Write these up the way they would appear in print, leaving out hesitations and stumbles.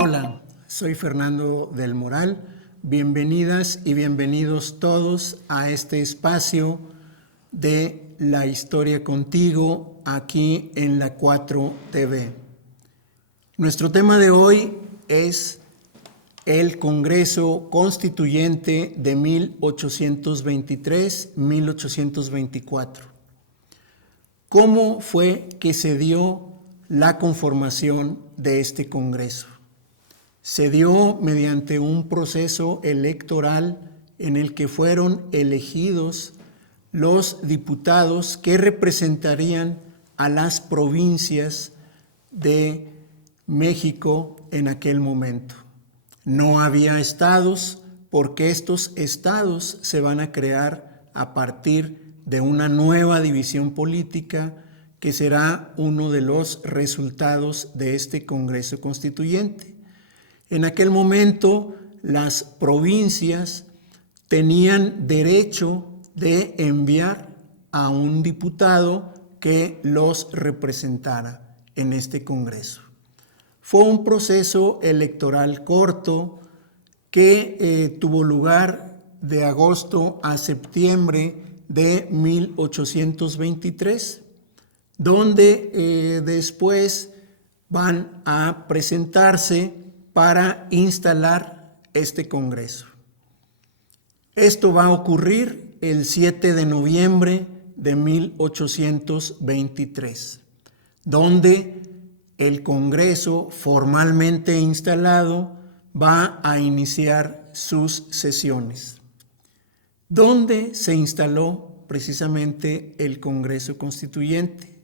Hola, soy Fernando del Moral. Bienvenidas y bienvenidos todos a este espacio de La Historia Contigo aquí en la 4 TV. Nuestro tema de hoy es el Congreso Constituyente de 1823-1824. ¿Cómo fue que se dio la conformación de este Congreso? Se dio mediante un proceso electoral en el que fueron elegidos los diputados que representarían a las provincias de México en aquel momento. No había estados porque estos estados se van a crear a partir de una nueva división política que será uno de los resultados de este Congreso Constituyente. En aquel momento, las provincias tenían derecho de enviar a un diputado que los representara en este Congreso. Fue un proceso electoral corto que tuvo lugar de agosto a septiembre de 1823, donde después van a presentarse para instalar este Congreso. Esto va a ocurrir el 7 de noviembre de 1823, donde el Congreso formalmente instalado va a iniciar sus sesiones. ¿Dónde se instaló precisamente el Congreso Constituyente?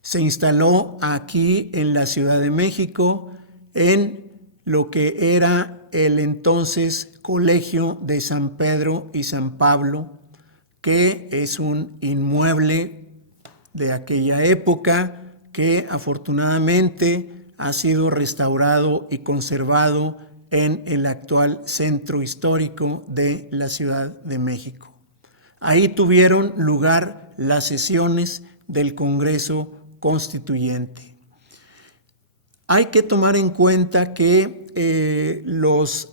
Se instaló aquí en la Ciudad de México, en lo que era el entonces Colegio de San Pedro y San Pablo, que es un inmueble de aquella época que afortunadamente ha sido restaurado y conservado en el actual centro histórico de la Ciudad de México. Ahí tuvieron lugar las sesiones del Congreso Constituyente. Hay que tomar en cuenta que los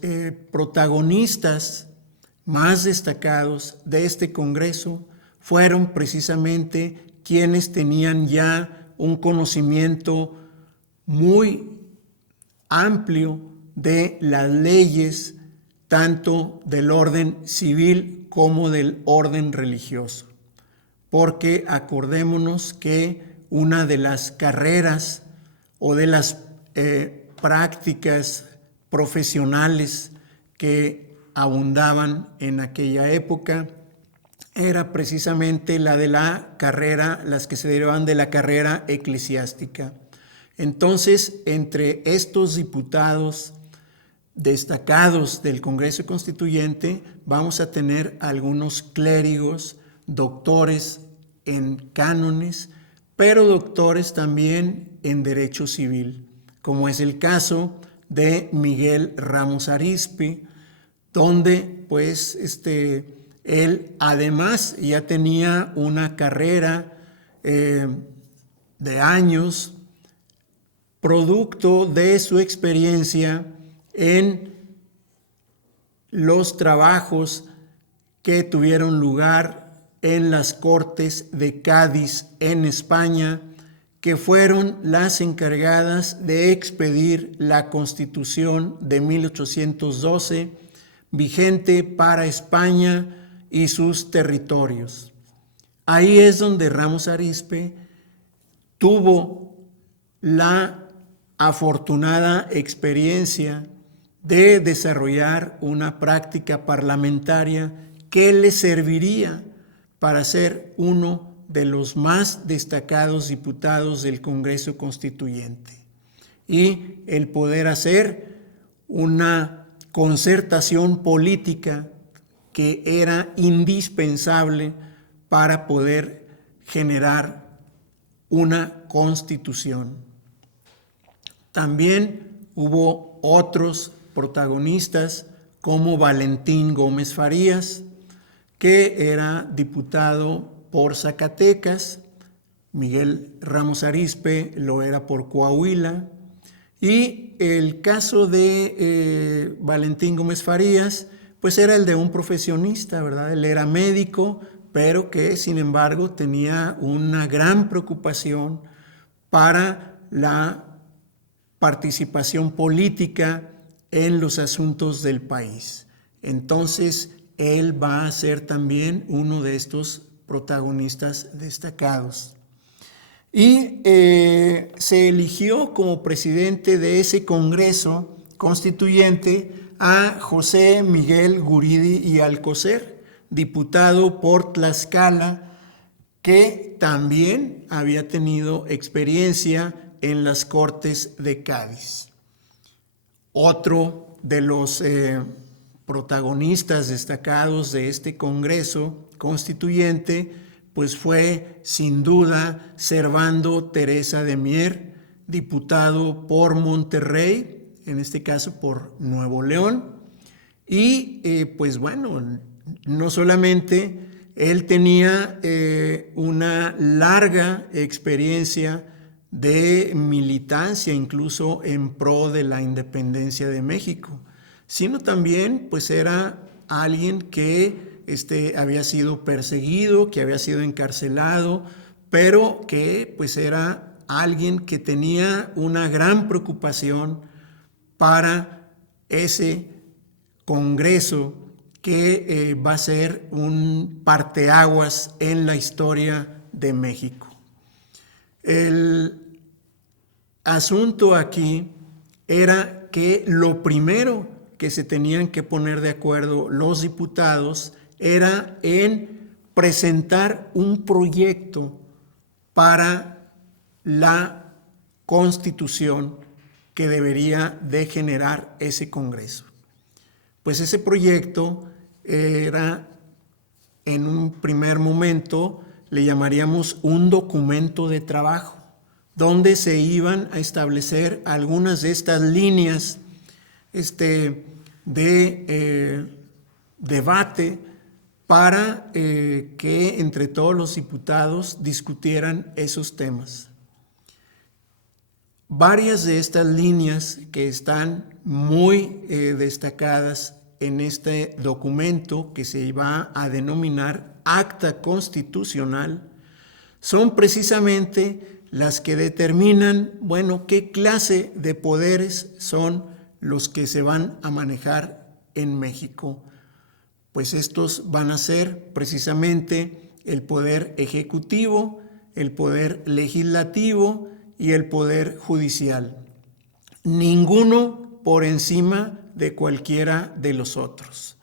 protagonistas más destacados de este Congreso fueron precisamente quienes tenían ya un conocimiento muy amplio de las leyes, tanto del orden civil como del orden religioso. Porque acordémonos que una de las carreras o de las prácticas profesionales que abundaban en aquella época era precisamente la de la carrera, las que se derivaban de la carrera eclesiástica. Entonces, entre estos diputados destacados del Congreso Constituyente, vamos a tener algunos clérigos, doctores en cánones, pero doctores también en derecho civil, como es el caso de Miguel Ramos Arizpe, donde pues él además ya tenía una carrera de años, producto de su experiencia en los trabajos que tuvieron lugar en las Cortes de Cádiz en España, que fueron las encargadas de expedir la Constitución de 1812, vigente para España y sus territorios. Ahí es donde Ramos Arizpe tuvo la afortunada experiencia de desarrollar una práctica parlamentaria que le serviría para ser uno de los más destacados diputados del Congreso Constituyente y el poder hacer una concertación política que era indispensable para poder generar una constitución. También hubo otros protagonistas como Valentín Gómez Farías, que era diputado por Zacatecas, Miguel Ramos Arizpe lo era por Coahuila, Y el caso de Valentín Gómez Farías, pues era el de un profesionista, ¿verdad? Él era médico, pero que sin embargo tenía una gran preocupación para la participación política en los asuntos del país. Entonces, él va a ser también uno de estos protagonistas destacados. Y se eligió como presidente de ese Congreso Constituyente a José Miguel Guridi y Alcocer, diputado por Tlaxcala, que también había tenido experiencia en las Cortes de Cádiz. Otro de los protagonistas destacados de este Congreso Constituyente pues fue sin duda Servando Teresa de Mier, diputado por Monterrey, en este caso por Nuevo León. Y pues bueno, no solamente él tenía una larga experiencia de militancia, incluso en pro de la independencia de México, sino también pues era alguien que había sido perseguido, que había sido encarcelado, pero que pues era alguien que tenía una gran preocupación para ese Congreso que va a ser un parteaguas en la historia de México. El asunto aquí era que lo primero que se tenían que poner de acuerdo los diputados era en presentar un proyecto para la Constitución que debería de generar ese Congreso. Pues ese proyecto era, en un primer momento, le llamaríamos un documento de trabajo, donde se iban a establecer algunas de estas líneas de debate para que entre todos los diputados discutieran esos temas. Varias de estas líneas que están muy destacadas en este documento que se va a denominar Acta Constitucional son precisamente las que determinan, bueno, qué clase de poderes son los que se van a manejar en México. Pues estos van a ser precisamente el poder ejecutivo, el poder legislativo y el poder judicial. Ninguno por encima de cualquiera de los otros.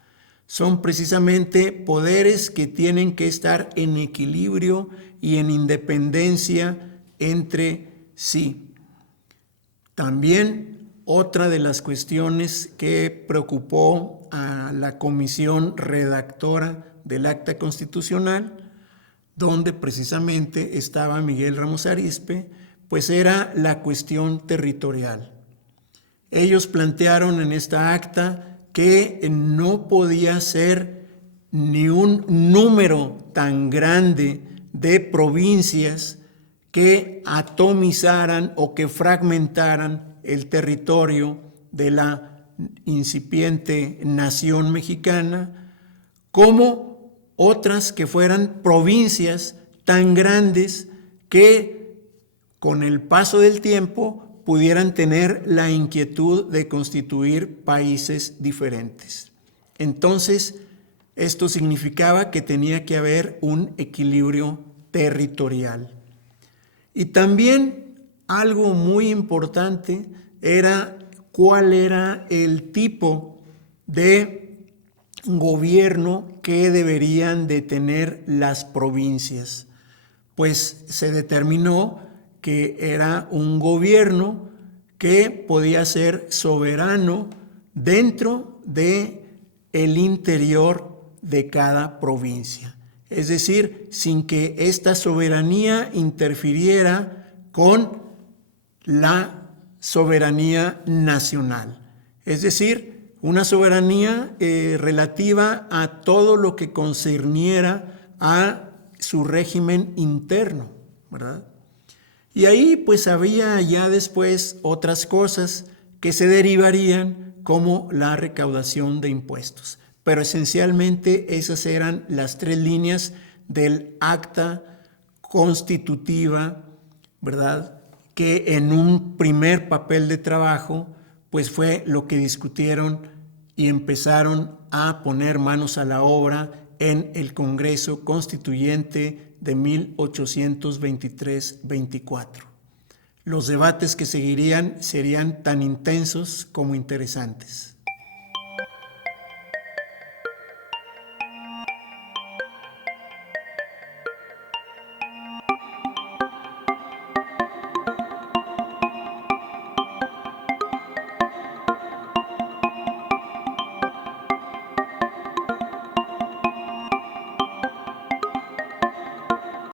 Son precisamente poderes que tienen que estar en equilibrio y en independencia entre sí. También otra de las cuestiones que preocupó a la comisión redactora del Acta Constitucional, donde precisamente estaba Miguel Ramos Arizpe, pues era la cuestión territorial. Ellos plantearon en esta acta que no podía ser ni un número tan grande de provincias que atomizaran o que fragmentaran el territorio de la incipiente nación mexicana, como otras que fueran provincias tan grandes que con el paso del tiempo pudieran tener la inquietud de constituir países diferentes. Entonces, esto significaba que tenía que haber un equilibrio territorial. Y también algo muy importante era cuál era el tipo de gobierno que deberían de tener las provincias. Pues se determinó que era un gobierno que podía ser soberano dentro del interior de cada provincia. Es decir, sin que esta soberanía interfiriera con la soberanía nacional. Es decir, una soberanía relativa a todo lo que concerniera a su régimen interno, ¿verdad? Y ahí pues había ya después otras cosas que se derivarían como la recaudación de impuestos. Pero esencialmente esas eran las tres líneas del acta constitutiva, ¿verdad? Que en un primer papel de trabajo pues fue lo que discutieron y empezaron a poner manos a la obra en el Congreso Constituyente de 1823-24. Los debates que seguirían serían tan intensos como interesantes.